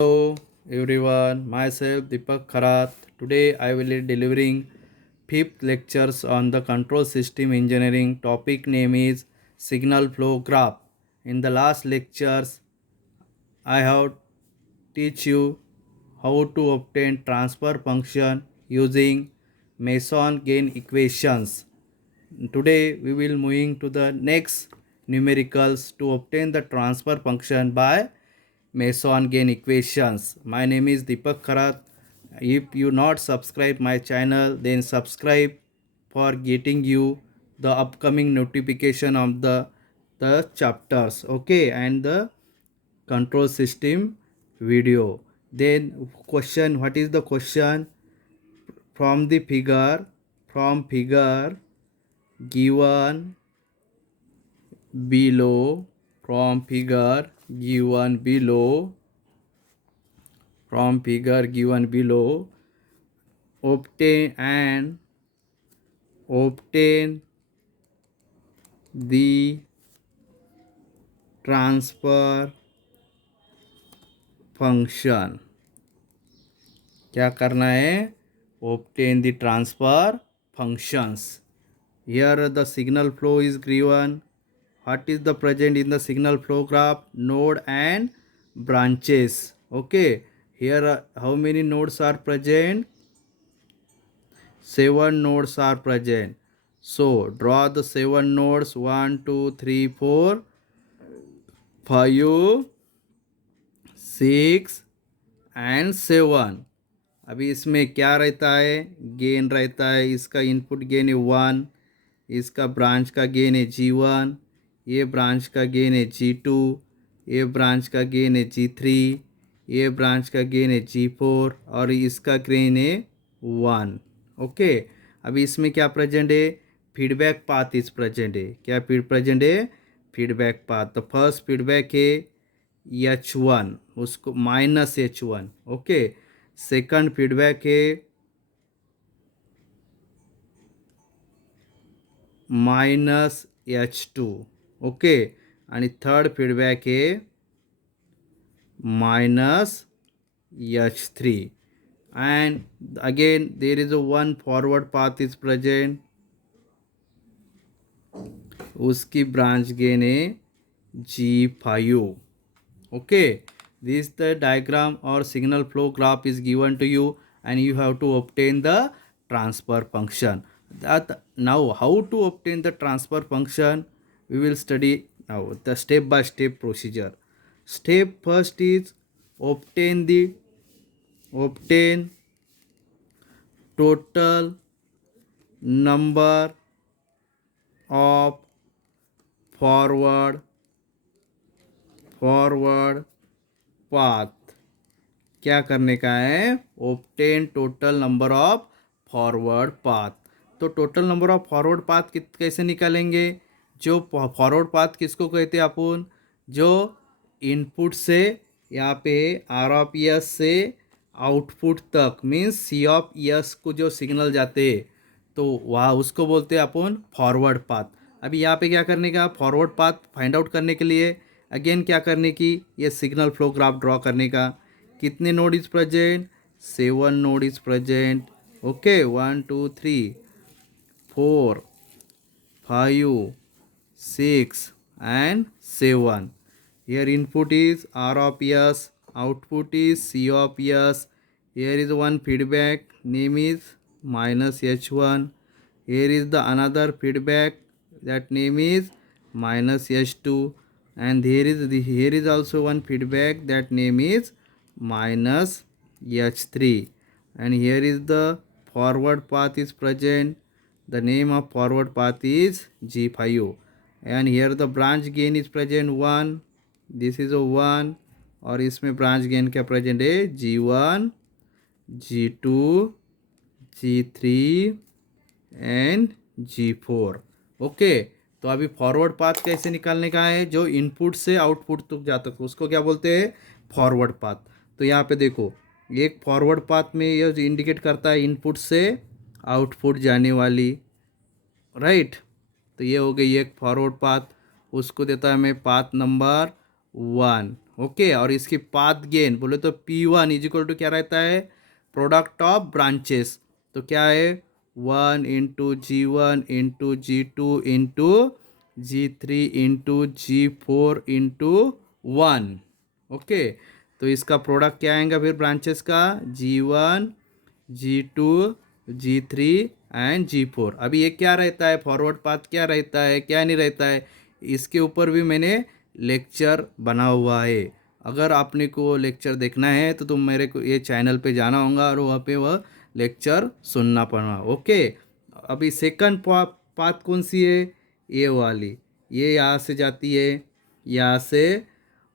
Hello everyone, myself Deepak Kharat. Today I will be delivering fifth lectures on the control system engineering. Topic name is signal flow graph. In the last lectures I have teach you how to obtain transfer function using Mason gain equations. Today we will moving to the next numericals to obtain the transfer function by Mason gain equations. My name is Deepak Kharat. If you not subscribe my channel, then subscribe for getting you the upcoming notification of the chapters. Okay, and the control system video. Then question, what is the question? From the figure, from figure given below, from figure given below, from figure given below, obtain and obtain the transfer function. क्या करना है? Obtain the transfer functions. Here the signal flow is given. What is the present in the signal flow graph? Node and branches. Okay, here how many nodes are present? 7 nodes are present. So draw the 7 nodes: 1, 2, 3, 4, 5, 6 and 7. अभी इसमें क्या रहता है? Gain रहता है. इसका input gain है 1, इसका ब्रांच का गेन है G1, ये ब्रांच का गेन है G2, ये ब्रांच का गेन है G3, ये ब्रांच का गेन है G4 और इसका गेन है 1. ओके, अभी इसमें क्या प्रेजेंट है? फीडबैक पाथ इज प्रेजेंट है. क्या प्रेजेंट है? Feedback path. तो फर्स्ट फीडबैक है H1, उसको -H1. ओके, सेकंड फीडबैक है -H2. ओके, आणि थर्ड फीडबॅक आहे -H3. and again there is a one forward path is present, उसकी ब्रांच गेन है G5. okay, this the diagram or signal flow graph is given to you and you have to obtain the transfer function. That now how to obtain the transfer function we will study now, the step by step procedure. Step first is obtain total number of forward path. क्या करने का है? obtain total number of forward path. तो total number of forward path कैसे निकालेंगे? जो forward path किसको कहते हैं अपन? जो इनपुट से यहाँ पे आर ऑफ एस से आउटपुट तक मीन्स सी ऑफ एस को जो सिग्नल जाते हैं तो वहाँ उसको बोलते हैं अपन फॉरवर्ड पाथ. अभी यहाँ पे क्या करने का? फॉरवर्ड पाथ फाइंड आउट करने के लिए अगेन क्या करने की? ये सिग्नल फ्लो ग्राफ ड्रॉ करने का. कितने node is present? 7 node is present. Okay, 1, 2, 3, 4, 5, 6 and 7. Here input is R of S, output is C of S. Here is one feedback, name is -H1. Here is the another feedback, that name is -H2. And here is also one feedback, that name is -H3. And here is the forward path is present. The name of forward path is G5. And here the branch gain is present 1. This is a 1. और इसमें branch gain क्या present है? G1, G2, G3 and G4. Okay, तो अभी forward path कैसे निकालने का है? जो इनपुट से आउटपुट तक जाता है उसको क्या बोलते हैं? Forward path. तो यहाँ पे देखो, एक फॉरवर्ड पाथ में ये इंडिकेट करता है इनपुट से आउटपुट जाने वाली, राइट. तो ये हो गई एक फॉरवर्ड पाथ. उसको देता है मैं पाथ नंबर 1. ओके। और इसकी पाथ गेन बोले तो P1 इज इक्वल टू क्या रहता है, प्रोडक्ट ऑफ ब्रांचेस। तो क्या है, 1 × G1 × G2 × G3 × G4 × 1। Okay. तो इसका प्रोडक्ट क्या आएगा फिर ब्रांचेस का, G1 G2 G3 and G4। अभी ये क्या रहता है, फॉरवर्ड पाथ क्या रहता है, क्या नहीं रहता है, इसके ऊपर भी मैंने लेक्चर बना हुआ है। अगर आपने को लेक्चर देखना है तो तुम मेरे को ये चैनल पे जाना होगा और वहाँ पे वह लेक्चर सुनना पड़ना। ओके। अभी सेकंड पाथ कौन सी है, ये वाली, ये यहाँ से जाती है, यहाँ से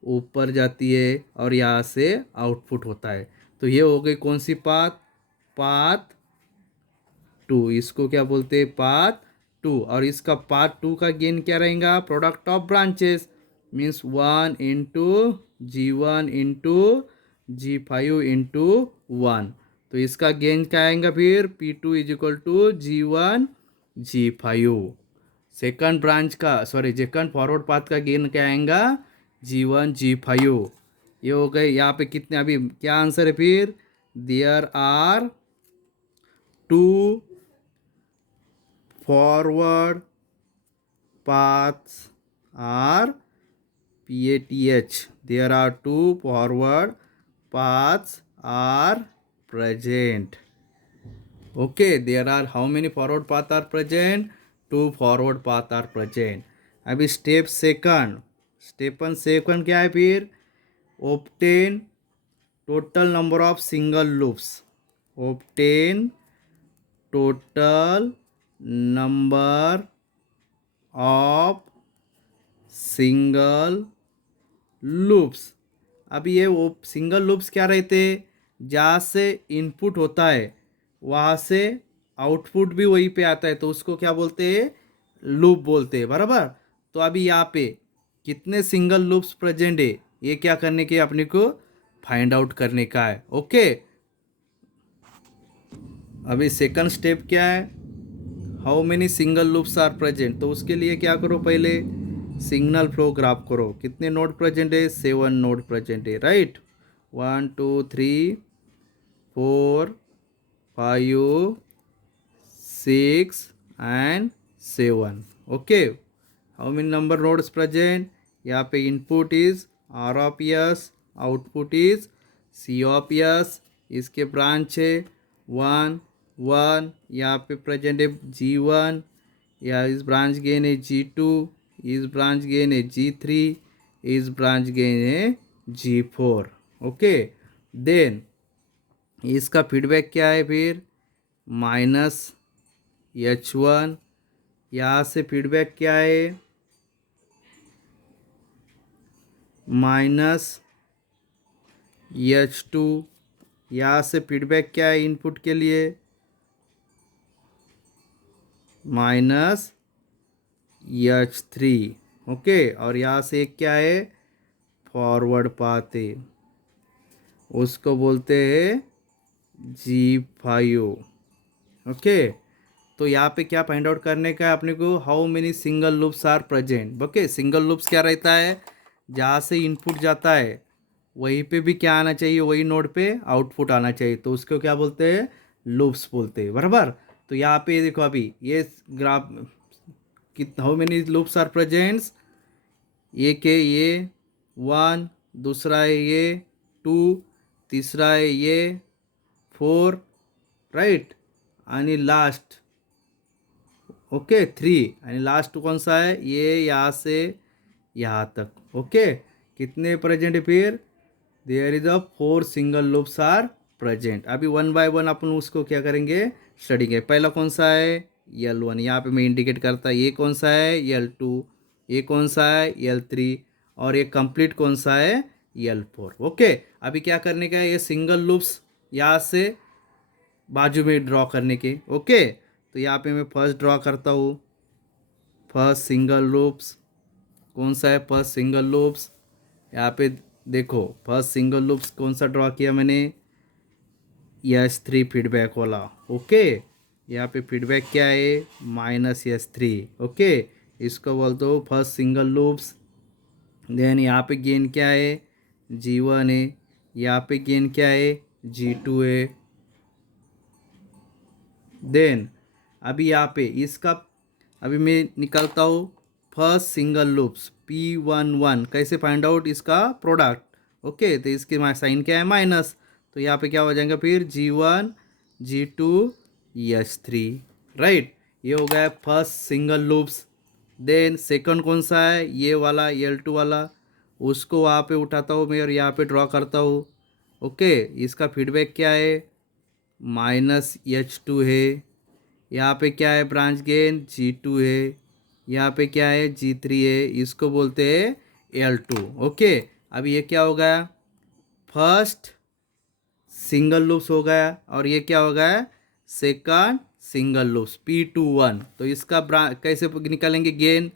ऊपर जाती है और यहाँ से आउटपुट होता है। तो ये हो गई कौन सी पाथ, पाथ 2। इसको क्या बोलते हैं, पाथ 2। और इसका पाथ 2 का गेन क्या रहेगा, product of branches means 1 × G1 × G5 × 1। तो इसका गेन क्या आएगा फिर, P2 is equal to G1 G5। Second branch का सेकंड फॉरवर्ड पाथ का गेन क्या आएगा, G1 G5। ये हो गए। यहाँ पे कितने, अभी क्या आंसर है फिर, there are 2 forward paths are PATH. There are 2 forward paths are present. Okay, there are how many forward paths are present, 2 forward paths are present. अभी स्टेप सेकंड क्या है फिर, obtain total number of single loops, obtain total number of single loops. अभी ये वो single loops क्या रहते हैं, जहाँ से इनपुट होता है वहाँ से आउटपुट भी वहीं पे आता है, तो उसको क्या बोलते हैं, लूप बोलते हैं, बराबर। तो अभी यहाँ पे कितने सिंगल लूप्स प्रेजेंट है, ये क्या करने के अपने को फाइंड आउट करने का है। ओके। अभी सेकंड स्टेप क्या है, how many single loops are present. तो उसके लिए क्या करो, पहले सिग्नल फ्लो ग्राफ करो। कितने नोड प्रेजेंट है, 7 नोड प्रेजेंट है, right. 1 2 3 4 5 6 and 7। Okay. How many number nodes present, यहाँ पे input is R of S, output is C of S। इसके ब्रांच है 1 1, यहाँ पे प्रेजेंट है G1, या इस ब्रांच गेन है G2, इस ब्रांच गेन है G3, इस ब्रांच गेन है G4। ओके। देन इसका फीडबैक क्या है फिर, -H1। यहाँ से फीडबैक क्या है, -H2। यहाँ से फीडबैक क्या है इनपुट के लिए, -H3। ओके। और यहाँ से एक क्या है, फॉरवर्ड पाथ है, उसको बोलते हैं G5। ओके। तो यहाँ पे क्या फाइंड आउट करने का है अपने को, how many single loops are present. Okay. Single loops क्या रहता है, जहाँ से इनपुट जाता है वहीं पे भी क्या आना चाहिए, वही नोड पे आउटपुट आना चाहिए, तो उसको क्या बोलते हैं, लूप्स बोलते हैं, बराबर। तो यहाँ पे देखो, अभी ये ग्राफ कितना, how many loops are presents, एक है ये 1, दूसरा है ये 2, तीसरा है ये 4, राइट, आणि लास्ट ओके 3, आणि लास्ट कौन सा है, ये यहाँ से यहाँ तक। ओके। कितने प्रेजेंट है फिर, there is a 4 single loops are present. अभी 1 बाय 1 अपन उसको क्या करेंगे, स्टडी करेंगे। पहला कौन सा है, L1, यहाँ पे मैं इंडिकेट करता है। ये कौन सा है, L2। ये कौन सा है, L3। और ये कंप्लीट कौन सा है, L4। ओके। अभी क्या करने का है, ये सिंगल लूप्स यहाँ से बाजू में ड्रॉ करने के। ओके। तो यहाँ पे मैं फर्स्ट ड्रॉ करता हूँ, फर्स्ट सिंगल लूप्स कौन सा है, फर्स्ट सिंगल लूप्स यहाँ पे देखो, फर्स्ट सिंगल लूप्स कौन सा ड्रॉ किया मैंने, S3 फीडबैक वाला। ओके। यहाँ पे फीडबैक क्या है, -S3। ओके। इसको बोलते हो फर्स्ट सिंगल लूप्स। देन यहाँ पे गेन क्या है, G1 है, यहाँ पे गेन क्या है G2 है। देन अभी यहाँ पे इसका अभी मैं निकालता हूँ फर्स्ट सिंगल लूप्स P11 कैसे फाइंड आउट इसका प्रोडक्ट। ओके, तो इसके साइन क्या है माइनस, तो यहाँ पे क्या हो जाएगा फिर G1 G2 H3, राइट। ये हो गया first single loops. Then second कौन सा है, ये वाला L2 वाला, उसको वहाँ पे उठाता हूँ मैं और यहाँ पे ड्रॉ करता हूँ। ओके, इसका फीडबैक क्या है -H2 है। यहाँ पे क्या है ब्रांच गेन G2 है, यहाँ पे क्या है G3 है, इसको बोलते हैं L2। ओके, अब ये क्या हो गया फर्स्ट सिंगल लूप्स हो गया और ये क्या हो गया सेकंड सिंगल लूप्स P21। तो इसका कैसे निकालेंगे गेन,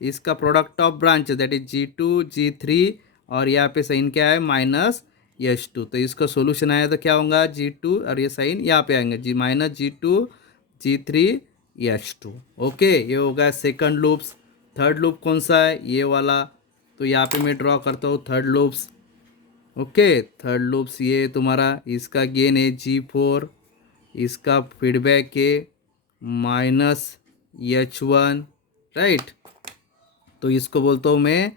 इसका product of branch that is G2 G3 और यहाँ पे साइन क्या है -H2। तो इसका सॉल्यूशन आया तो क्या होगा G2 और ये साइन यहाँ पे आएंगे -G2 G3 H2। ओके, ये हो गया सेकंड लूप्स। थर्ड लूप कौन सा है, ये वाला, तो यहाँ पे मैं ड्रॉ करता हूँ third loops. Okay, third loops ये तुम्हारा, इसका गेन है G4, इसका फीडबैक है -H1, राइट। तो इसको बोलता हूँ मैं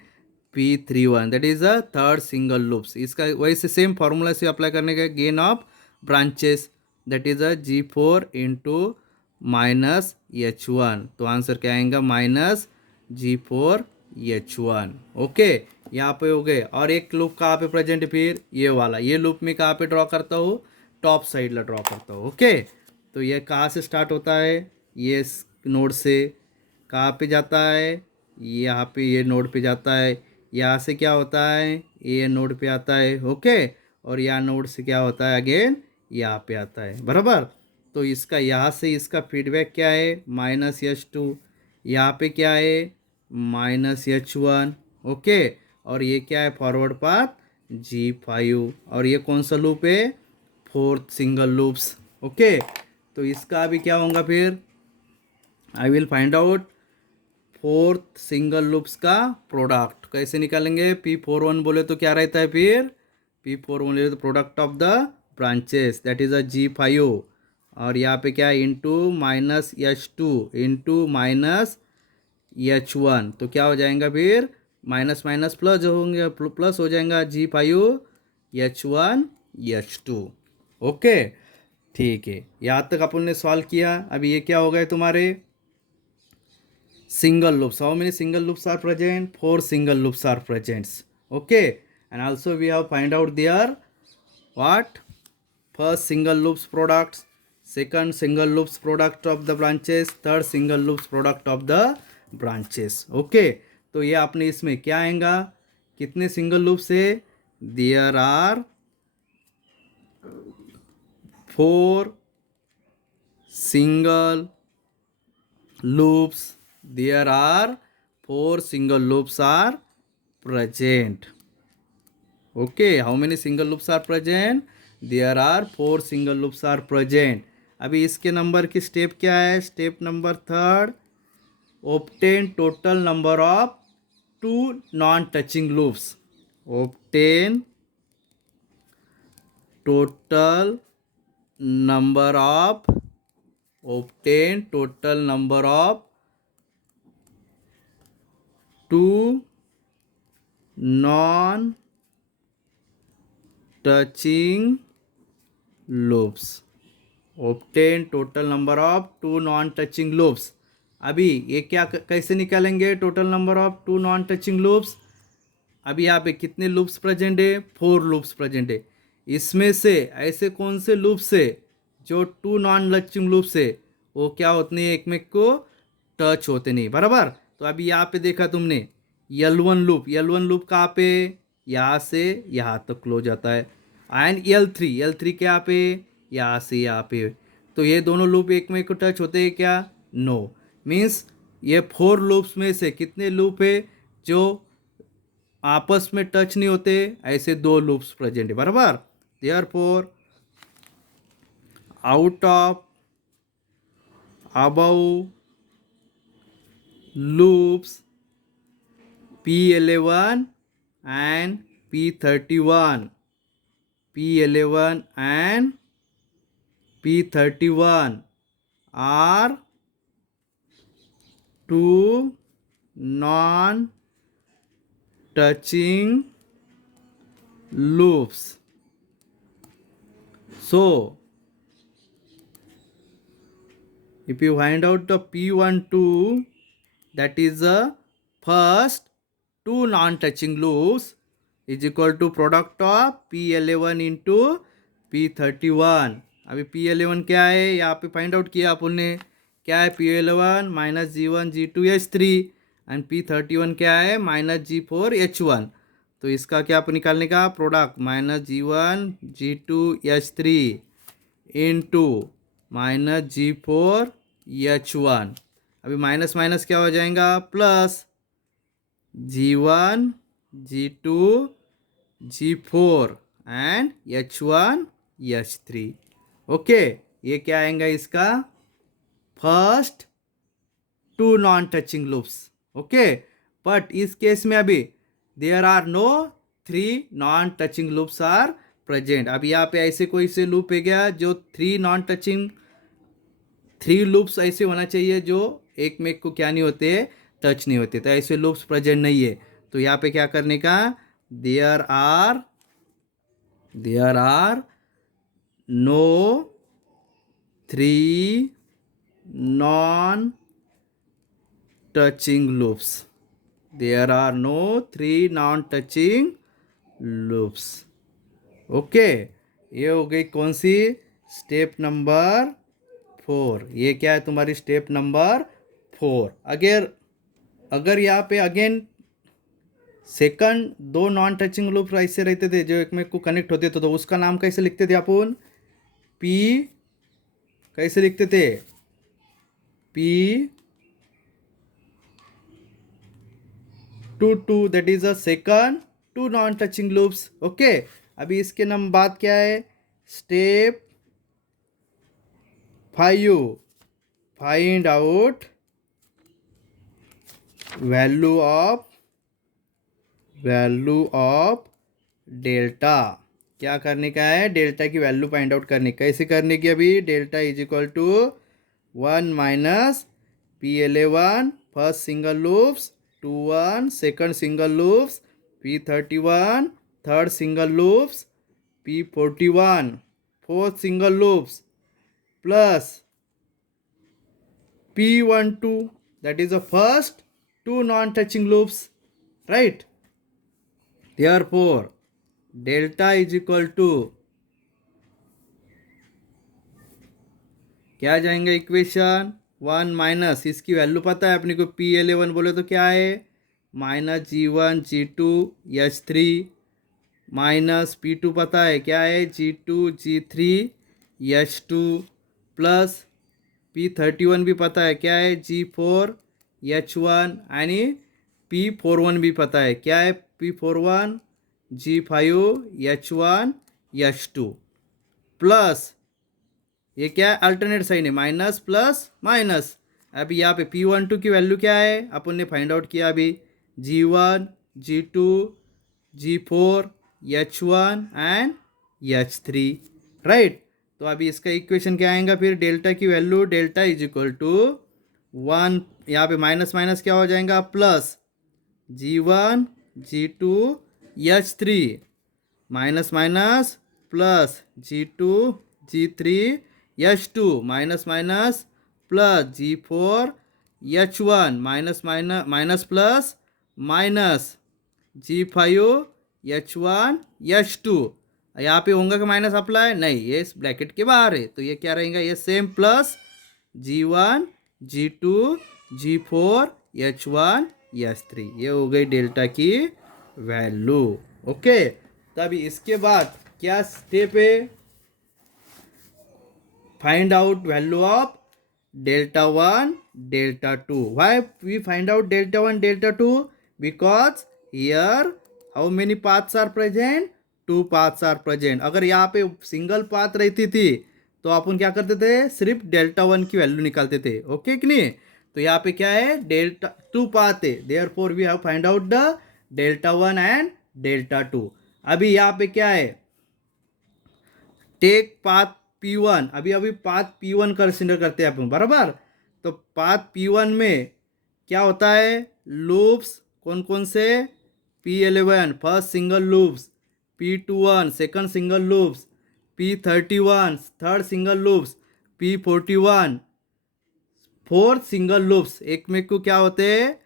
P31 that is a third single loops. इसका वैसे सेम फार्मूला से अप्लाई करने का gain of branches that is a G4 into -H1। तो आंसर क्या आएगा -G4H1। ओके, यहाँ पे हो गए। और एक लूप कहाँ पे प्रेजेंट है फिर, ये वाला, ये लूप में कहाँ पे ड्रॉ करता हूँ टॉप साइड ला ड्रॉ करता हूँ। ओके, तो ये कहाँ से स्टार्ट होता है, ये नोड से कहाँ पे जाता है, यहाँ पे ये नोड पे जाता है, यहाँ से क्या होता है ये नोड पे आता है। ओके, और यहाँ नोड से क्या होता है अगेन यहाँ पे आता है, बराबर। तो इसका यहाँ से इसका फीडबैक क्या है -H2, यहाँ पे क्या है -H1। ओके, और ये क्या है फॉरवर्ड पाथ G5 और ये कौन सा लूप है फोर्थ सिंगल लूप्स। ओके, तो इसका अभी क्या होगा फिर I will find out fourth single loops का प्रोडक्ट कैसे निकालेंगे। P41 बोले तो क्या रहता है फिर P41 तो product of the branches that is a G5 और यहाँ पे क्या है इंटू -H2 इंटू -H1। तो क्या हो जाएगा फिर माइनस माइनस प्लस होंगे, प्लस हो जाएगा G5H1H2। ओके, ठीक है, यहाँ तक अपन ने सॉल्व किया। अभी ये क्या हो गए तुम्हारे single loops. How many single loops are present? 4 single loops are present. Okay, and also we have find out their what first single loops products, second single loops product of the branches, third single loops product of the branches. Okay, तो ये आपने इसमें क्या आएगा कितने single loops है, there are 4 single loops, there are 4 single loops are present. Okay, how many single loops are present, there are 4 single loops are present. अभी इसके नंबर की स्टेप क्या है, step number third obtain total number of 2 non touching loops, obtain total number of obtain total number of 2 non touching loops, obtain total number of 2 non touching loops। अभी ये क्या कैसे निकालेंगे total number of 2 non touching loops. अभी यहाँ पे कितने loops present है 4 लूप्स प्रेजेंट है। इसमें से ऐसे कौन से लूप्स है जो 2 नॉन टचिंग लूप्स है वो क्या होते नहीं एक में को टच होते नहीं, बराबर। तो अभी यहाँ पे देखा तुमने L1 लूप कहाँ पे यहाँ से यहाँ तक क्लोज जाता है एंड L3 क्या पे यहाँ से यहाँ पे। तो ये दोनों लूप एक में को टच होते हैं क्या, नो। मीन्स ये 4 लूप्स में से कितने लूप है जो आपस में टच नहीं होते, ऐसे 2 लूप्स प्रेजेंट है, बराबर। Therefore out of above loops P11 and P31, P11 and P31 are two non-touching loops. So, if you find out the P12, that is the first two non-touching loops, is equal to product of P11 into P31. अभी P11 क्या है यहाँ पे find out किया अपन ने, क्या है P11 minus G1 G2 H3 and P31 क्या है माइनस G4 H1. तो इसका क्या अपन निकालने का product minus G1 G2 H3 into minus G4 H1. अभी माइनस माइनस क्या हो जाएगा plus G1 G2 G4 and H1 H3. Okay, ये क्या आएगा इसका first two non touching loops. Okay, but इस केस में अभी there are no three non touching loops are present. अब यहाँ पे ऐसे कोई से लूप है गया जो three non touching, three loops ऐसे होना चाहिए जो एक में को क्या नहीं होते, टच नहीं होते. तो ऐसे लूप्स प्रेजेंट नहीं है. तो यहाँ पे क्या करने का, there are no three non touching loops. There are no three non touching loops. Okay, ये हो गई कौन सी, स्टेप नंबर 4. ये क्या है तुम्हारी स्टेप नंबर 4. अगर यहाँ पे अगेन सेकंड दो नॉन टचिंग लूप ऐसे रहते थे जो एक में को कनेक्ट होते थे, तो उसका नाम कैसे लिखते थे अपन, P कैसे लिखते थे, P22, that is a second two non touching loops. Okay, अभी इसके नाम बात क्या है, step 5, find out value of delta. क्या करने का है, डेल्टा की वैल्यू फाइंड आउट करने, कैसे करने की, अभी delta is equal to 1 minus P11 first single loops, 21 second single loops, P31 third single loops, P41 fourth single loops, plus P12, that is the first two non-touching loops, right? Therefore, delta is equal to क्या जाएंगे equation 1 minus, इसकी value पता है अपने को, P11 बोले तो क्या है minus G1 G2 H3 minus P2 पता है क्या है G2 G3 H2 plus P31 भी पता है क्या है G4 H1 आणि P41 भी पता है क्या है P41 G5 H1 H2 plus ये क्या है अल्टरनेट साइन है माइनस प्लस माइनस. अभी यहाँ पे P12 की वैल्यू क्या है अपन ने फाइंड आउट किया अभी, G1 G2 G4 H1 and H3, right. तो अभी इसका इक्वेशन क्या आएगा फिर, डेल्टा की value, delta is equal to 1, यहाँ पे माइनस माइनस क्या हो जाएगा plus G1 G2 H3 minus minus plus G2 G3 H2 minus minus plus G4 H1 minus minus minus plus minus G5 H1 H2. यहाँ पे होगा कि माइनस अप्लाई नहीं, ये इस ब्रैकेट के बाहर है, तो ये क्या रहेगा, ये same plus G1 G2 G4 H1 H3. ये हो गई डेल्टा की वैल्यू. ओके, तभी इसके बाद क्या स्टेप है, find out value of delta 1 delta 2. Why we find out delta 1 delta 2? Because here how many paths are present, 2 paths are present. अगर यहाँ पे सिंगल पाथ रहती थी तो अपन क्या करते थे, सिर्फ डेल्टा 1 की वैल्यू निकालते थे. ओके कि नहीं, तो यहाँ पे क्या है डेल्टा 2 पाथ है, therefore we have find out the delta 1 and delta 2. अभी यहाँ पे क्या है, टेक पाथ P1, अभी अभी पाथ P1 कंसिडर करते हैं अपन, बराबर। तो पाथ P1 में क्या होता है, लूप्स कौन कौन से, P11 first single loops, P21 second single loops, P31 third single loops, P41 fourth single loops, एक में को क्या होते हैं,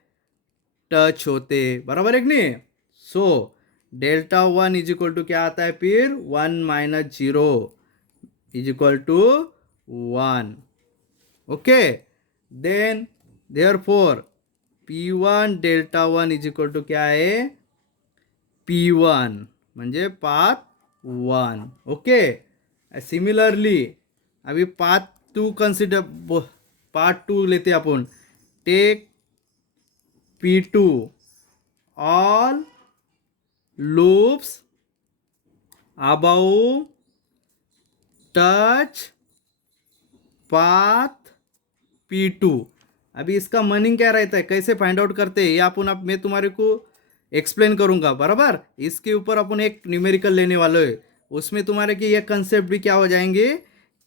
टच होते, बराबर है कि नहीं। So delta one is equal to क्या आता है फिर, 1 - 0 is equal to 1। Okay, then therefore P1 delta one is equal to क्या है, P1 म्हणजे पाथ 1। ओके, सिमिलरली अभी पाथ 2 कंसिडर, पार्ट 2 लेते आपण, take P2 all loops above touch path P2। अभी इसका मीनिंग क्या रहता है, कैसे फाइंड आउट करते हैं, ये अपन अब मैं तुम्हारे को एक्सप्लेन करूंगा, बराबर। इसके ऊपर अपन एक न्यूमेरिकल लेने वाले हैं, उसमें तुम्हारे के ये कंसेप्ट भी क्या हो जाएंगे,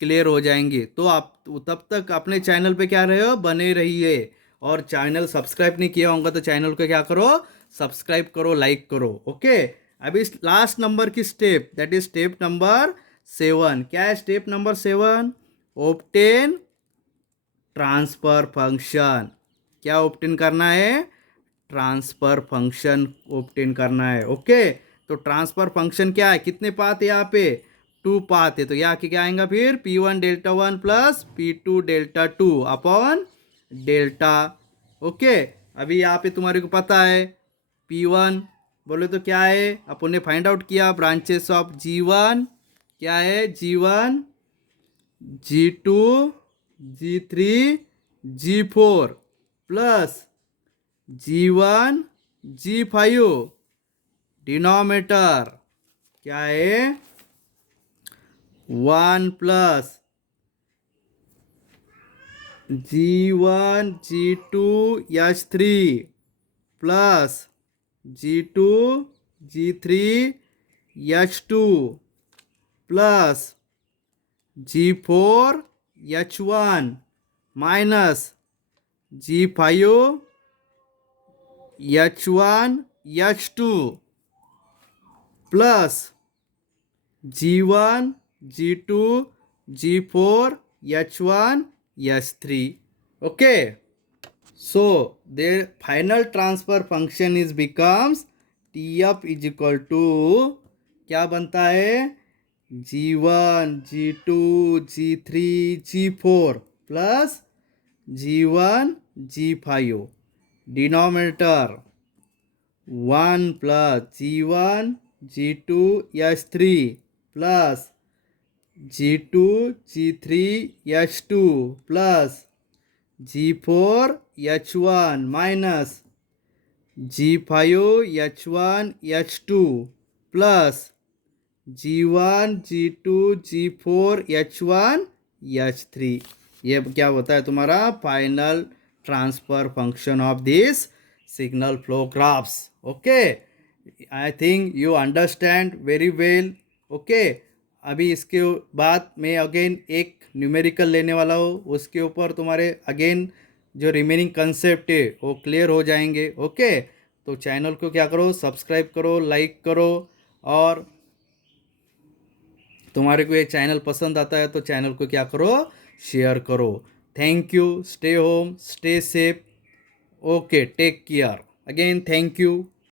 क्लियर हो जाएंगे। तो आप तब तक अपने चैनल पे क्या रहे हो, बने रहिए। और चैनल सब्सक्राइब नहीं किया होगा तो चैनल को क्या करो, सब्सक्राइब करो, लाइक करो। ओके, अभी लास्ट नंबर की step, that is step number 7। क्या है step number 7, obtain transfer function. क्या ऑब्टेन करना है, ट्रांसफर फंक्शन ऑब्टेन करना है। ओके, तो ट्रांसफर फंक्शन क्या है, कितने पाथ है यहाँ पे, 2 पाथ है। तो यहाँ के क्या आएगा फिर, P1 delta 1 plus P2 delta 2 upon delta. Okay, अभी यहाँ पे तुम्हारे को पता है P1 बोले तो क्या है, अपन ने फाइंड आउट किया, ब्रांचेस ऑफ G1 क्या है, G1 G2 G3 G4 plus G1 G5, denominator क्या है, 1 plus G1 G2 H3 plus G2 G3 H2 plus G4 H1 minus G5 H1 H2 plus G1 G2 G4 H1 H3। Okay, so their final transfer function is becomes TF is equal to क्या बनता है, G1 G2 G3 G4 plus G1 G5, denominator 1 plus G1 G2 H3 plus G2 G3 H2 plus G4 H1 minus G5 H1 H2 plus G1 G2 G4 H1 H3। ये क्या होता है तुम्हारा final transfer function of this signal flow graphs. Okay, I think you understand very well. Okay, अभी इसके बाद मैं again एक न्यूमेरिकल लेने वाला हूँ, उसके ऊपर तुम्हारे अगेन जो रिमेनिंग कंसेप्ट है वो क्लियर हो जाएंगे। ओके, तो चैनल को क्या करो, सब्सक्राइब करो, लाइक करो, और तुम्हारे को ये चैनल पसंद आता है तो चैनल को क्या करो, शेयर करो। Thank you, stay home, stay safe. Okay, take care, again thank you.